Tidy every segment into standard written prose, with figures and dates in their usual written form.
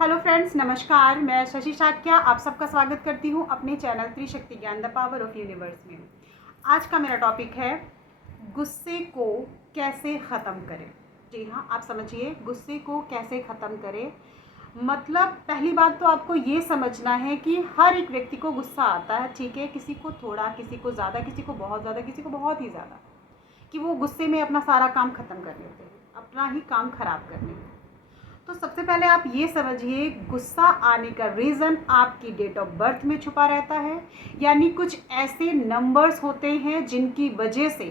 Hello friends, नमस्कार। मैं शशि शाक्या आप सबका स्वागत करती हूँ अपने चैनल त्रिशक्ति ज्ञान द पावर ऑफ यूनिवर्स में। आज का मेरा टॉपिक है गुस्से को कैसे ख़त्म करें। जी हाँ, आप समझिए, गुस्से को कैसे ख़त्म करें। मतलब पहली बात तो आपको ये समझना है कि हर एक व्यक्ति को गुस्सा आता है, ठीक है। किसी को थोड़ा, किसी को ज़्यादा, किसी को बहुत ज़्यादा, किसी को बहुत ही ज़्यादा, कि वो गुस्से में अपना सारा काम ख़त्म कर लेते हैं, अपना ही काम ख़राब कर लेते हैं। तो सबसे पहले आप ये समझिए, गुस्सा आने का रीज़न आपकी डेट ऑफ बर्थ में छुपा रहता है। यानी कुछ ऐसे नंबर्स होते हैं जिनकी वजह से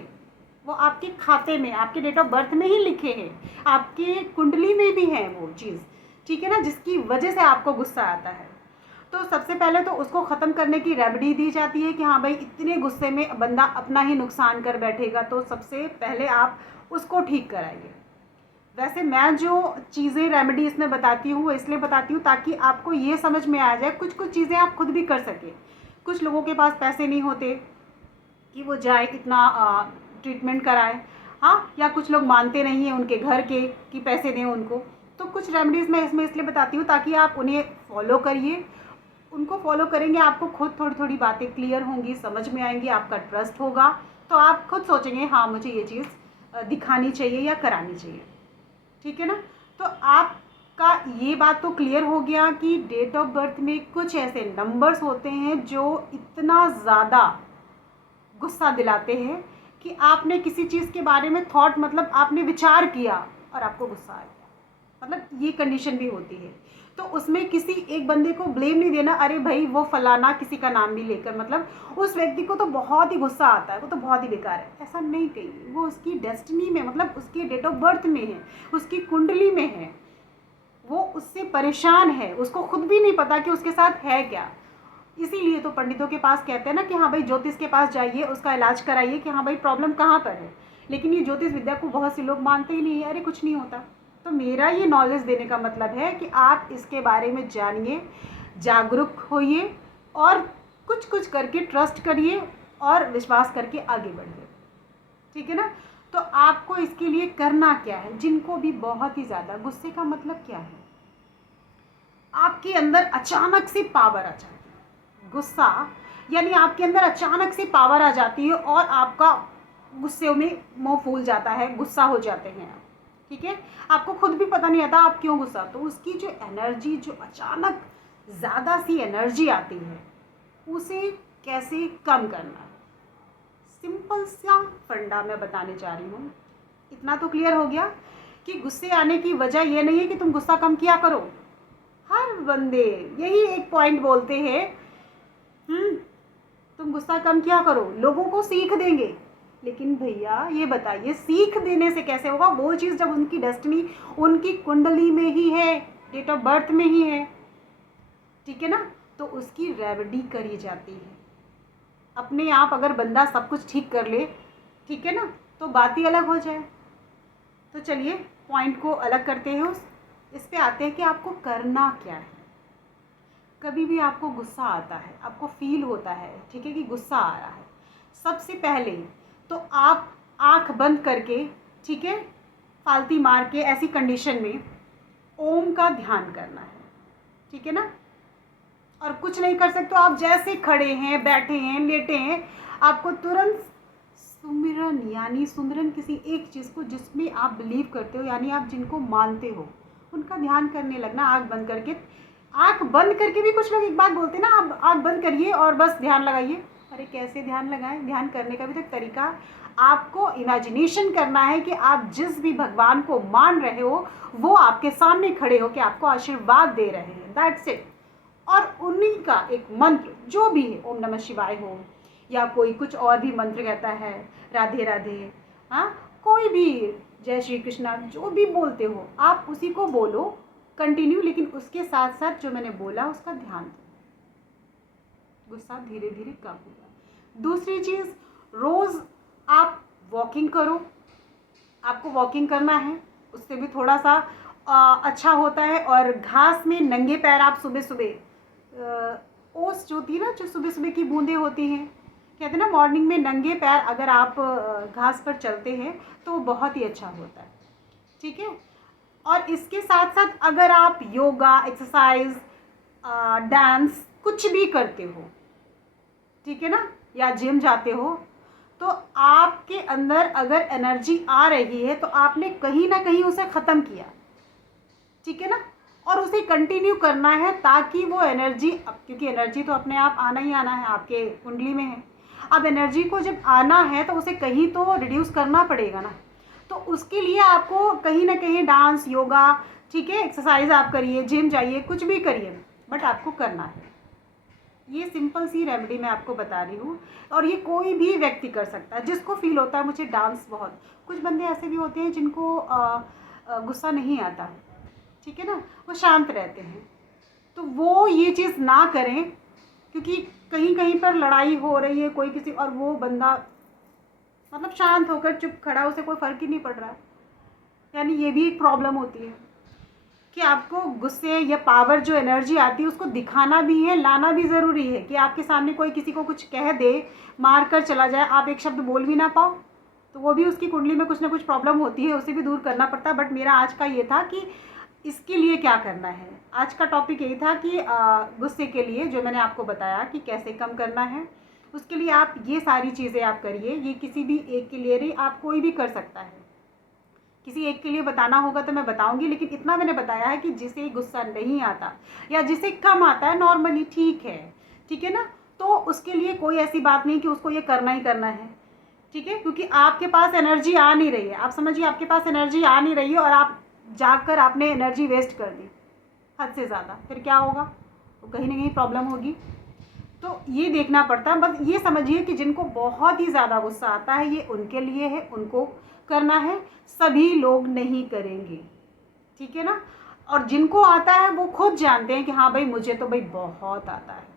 वो आपके खाते में, आपके डेट ऑफ बर्थ में ही लिखे हैं, आपके कुंडली में भी है वो चीज़, ठीक है ना, जिसकी वजह से आपको गुस्सा आता है। तो सबसे पहले तो उसको ख़त्म करने की रेमेडी दी जाती है कि हाँ भाई, इतने गुस्से में बंदा अपना ही नुकसान कर बैठेगा, तो सबसे पहले आप उसको ठीक कराइए। वैसे मैं जो चीज़ें रेमेडी इसमें बताती हूँ वो इसलिए बताती हूँ ताकि आपको ये समझ में आ जाए, कुछ कुछ चीज़ें आप खुद भी कर सकें। कुछ लोगों के पास पैसे नहीं होते कि वो जाए इतना ट्रीटमेंट कराए, हाँ, या कुछ लोग मानते नहीं हैं उनके घर के कि पैसे दें उनको। तो कुछ रेमेडीज़ मैं इसमें इसलिए बताती हूँ ताकि आप उन्हें फॉलो करिए। उनको फॉलो करेंगे, आपको खुद थोड़ी थोड़ी बातें क्लियर होंगी, समझ में आएंगी, आपका ट्रस्ट होगा, तो आप खुद सोचेंगे हाँ मुझे ये चीज़ दिखानी चाहिए या करानी चाहिए, ठीक है ना। तो आपका ये बात तो क्लियर हो गया कि डेट ऑफ बर्थ में कुछ ऐसे नंबर्स होते हैं जो इतना ज़्यादा गुस्सा दिलाते हैं कि आपने किसी चीज़ के बारे में थॉट, मतलब आपने विचार किया और आपको गुस्सा आ गया, मतलब ये कंडीशन भी होती है। तो उसमें किसी एक बंदे को ब्लेम नहीं देना, अरे भाई वो फलाना, किसी का नाम भी लेकर, मतलब उस व्यक्ति को तो बहुत ही गुस्सा आता है, वो तो बहुत ही बेकार है, ऐसा नहीं कहिए। वो उसकी डेस्टिनी में, मतलब उसके डेट ऑफ बर्थ में है, उसकी कुंडली में है, वो उससे परेशान है, उसको खुद भी नहीं पता कि उसके साथ है क्या। इसीलिए तो पंडितों के पास कहते हैं ना कि हाँ भाई ज्योतिष के पास जाइए, उसका इलाज कराइए कि हाँ भाई प्रॉब्लम कहाँ पर है। लेकिन ये ज्योतिष विद्या को बहुत से लोग मानते ही नहीं है, अरे कुछ नहीं होता। तो मेरा ये नॉलेज देने का मतलब है कि आप इसके बारे में जानिए, जागरूक होइए और कुछ कुछ करके ट्रस्ट करिए और विश्वास करके आगे बढ़िए, ठीक है ना। तो आपको इसके लिए करना क्या है, जिनको भी बहुत ही ज़्यादा गुस्से का मतलब क्या है, आपके अंदर अचानक से पावर आ जाती है। गुस्सा यानी आपके अंदर अचानक से पावर आ जाती है और आपका गुस्से में मुंह फूल जाता है, गुस्सा हो जाते हैं आप, ठीक है। आपको खुद भी पता नहीं आता आप क्यों गुस्सा। तो उसकी जो एनर्जी, जो अचानक ज़्यादा सी एनर्जी आती है, उसे कैसे कम करना है, सिंपल सा फंडा मैं बताने जा रही हूँ। इतना तो क्लियर हो गया कि गुस्से आने की वजह यह नहीं है कि तुम गुस्सा कम किया करो। हर बंदे यही एक पॉइंट बोलते हैं, तुम गुस्सा कम किया करो, लोगों को सीख देंगे। लेकिन भैया ये बताइए, सीख देने से कैसे होगा? वो चीज़ जब उनकी डेस्टिनी, उनकी कुंडली में ही है, डेट ऑफ बर्थ में ही है, ठीक है ना, तो उसकी रेमेडी करी जाती है। अपने आप अगर बंदा सब कुछ ठीक कर ले, ठीक है ना, तो बात ही अलग हो जाए। तो चलिए पॉइंट को अलग करते हैं, इस पे आते हैं कि आपको करना क्या है। कभी भी आपको गुस्सा आता है, आपको फील होता है, ठीक है, कि गुस्सा आ रहा है, सबसे पहले तो आप आंख बंद करके, ठीक है, फालती मार के ऐसी कंडीशन में ओम का ध्यान करना है, ठीक है ना। और कुछ नहीं कर सकते तो आप जैसे खड़े हैं, बैठे हैं, लेटे हैं, आपको तुरंत सुमिरन, यानी सुमिरन किसी एक चीज़ को जिसमें आप बिलीव करते हो, यानी आप जिनको मानते हो, उनका ध्यान करने लगना आँख बंद करके। आँख बंद करके भी कुछ लोग एक बात बोलते हैं ना, आप आँख बंद करिए और बस ध्यान लगाइए। अरे कैसे ध्यान लगाएं? ध्यान करने का भी तो तरीका, आपको इमेजिनेशन करना है कि आप जिस भी भगवान को मान रहे हो वो आपके सामने खड़े हो के आपको आशीर्वाद दे रहे हैं, दैट्स इट। और उन्हीं का एक मंत्र जो भी है, ओम नमः शिवाय हो या कोई कुछ और भी मंत्र कहता है, राधे राधे, हाँ, कोई भी, जय श्री कृष्णा, जो भी बोलते हो आप उसी को बोलो कंटिन्यू, लेकिन उसके साथ साथ जो मैंने बोला उसका ध्यान दो, गुस्सा धीरे धीरे कम होगा। दूसरी चीज़, रोज़ आप वॉकिंग करो। आपको वॉकिंग करना है, उससे भी थोड़ा सा अच्छा होता है। और घास में नंगे पैर आप सुबह सुबह, ओस जो होती है ना, जो सुबह सुबह की बूंदें होती हैं, कहते हैं ना मॉर्निंग में नंगे पैर अगर आप घास पर चलते हैं तो बहुत ही अच्छा होता है, ठीक है। और इसके साथ साथ अगर आप योगा, एक्सरसाइज, डांस कुछ भी करते हो, ठीक है ना, या जिम जाते हो, तो आपके अंदर अगर एनर्जी आ रही है तो आपने कहीं ना कहीं उसे ख़त्म किया, ठीक है ना, और उसे कंटिन्यू करना है ताकि वो एनर्जी, क्योंकि एनर्जी तो अपने आप आना ही आना है, आपके कुंडली में है। अब एनर्जी को जब आना है तो उसे कहीं तो रिड्यूस करना पड़ेगा ना, तो उसके लिए आपको कहीं ना कहीं डांस, योगा, ठीक है, एक्सरसाइज आप करिए, जिम जाइए, कुछ भी करिए, बट आपको करना है। ये सिंपल सी रेमेडी मैं आपको बता रही हूँ, और ये कोई भी व्यक्ति कर सकता है जिसको फील होता है मुझे डांस बहुत। कुछ बंदे ऐसे भी होते हैं जिनको गुस्सा नहीं आता, ठीक है ना, वो शांत रहते हैं, तो वो ये चीज़ ना करें, क्योंकि कहीं कहीं पर लड़ाई हो रही है कोई किसी, और वो बंदा मतलब शांत होकर चुप खड़ा, उसे कोई फ़र्क ही नहीं पड़ रहा है, यानी ये भी एक प्रॉब्लम होती है कि आपको गुस्से या पावर जो एनर्जी आती है उसको दिखाना भी है, लाना भी ज़रूरी है। कि आपके सामने कोई किसी को कुछ कह दे, मार कर चला जाए, आप एक शब्द बोल भी ना पाओ, तो वो भी उसकी कुंडली में कुछ ना कुछ प्रॉब्लम होती है, उसे भी दूर करना पड़ता है। बट मेरा आज का ये था कि इसके लिए क्या करना है। आज का टॉपिक यही था कि गुस्से के लिए जो मैंने आपको बताया कि कैसे कम करना है, उसके लिए आप ये सारी चीज़ें आप करिए। ये किसी भी एक के लिए नहीं, आप कोई भी कर सकता है। किसी एक के लिए बताना होगा तो मैं बताऊंगी, लेकिन इतना मैंने बताया है कि जिसे गुस्सा नहीं आता या जिसे कम आता है नॉर्मली, ठीक है ना, तो उसके लिए कोई ऐसी बात नहीं कि उसको ये करना ही करना है, ठीक है, क्योंकि आपके पास एनर्जी आ नहीं रही है। आप समझिए आपके पास एनर्जी आ नहीं रही है और आप जाकर आपने एनर्जी वेस्ट कर दी हद से ज़्यादा, फिर क्या होगा, तो कहीं ना कहीं प्रॉब्लम होगी। तो ये देखना पड़ता है। बस ये समझिए कि जिनको बहुत ही ज़्यादा गुस्सा आता है ये उनके लिए है, उनको करना है, सभी लोग नहीं करेंगे, ठीक है ना। और जिनको आता है वो खुद जानते हैं कि हाँ भाई मुझे तो भाई बहुत आता है।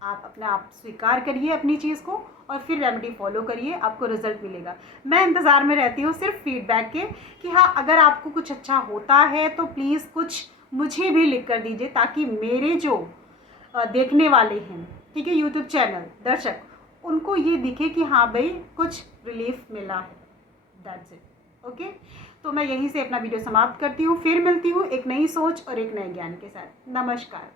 आप अपने आप स्वीकार करिए अपनी चीज़ को और फिर रेमेडी फॉलो करिए, आपको रिजल्ट मिलेगा। मैं इंतज़ार में रहती हूँ सिर्फ फीडबैक के कि हाँ अगर आपको कुछ अच्छा होता है तो प्लीज़ कुछ मुझे भी लिख कर दीजिए, ताकि मेरे जो देखने वाले हैं, ठीक है, यूट्यूब चैनल दर्शक, उनको ये दिखे कि हाँ भाई कुछ रिलीफ मिला है। That's it, okay. तो मैं यहीं से अपना वीडियो समाप्त करती हूँ, फिर मिलती हूँ एक नई सोच और एक नए ज्ञान के साथ। नमस्कार।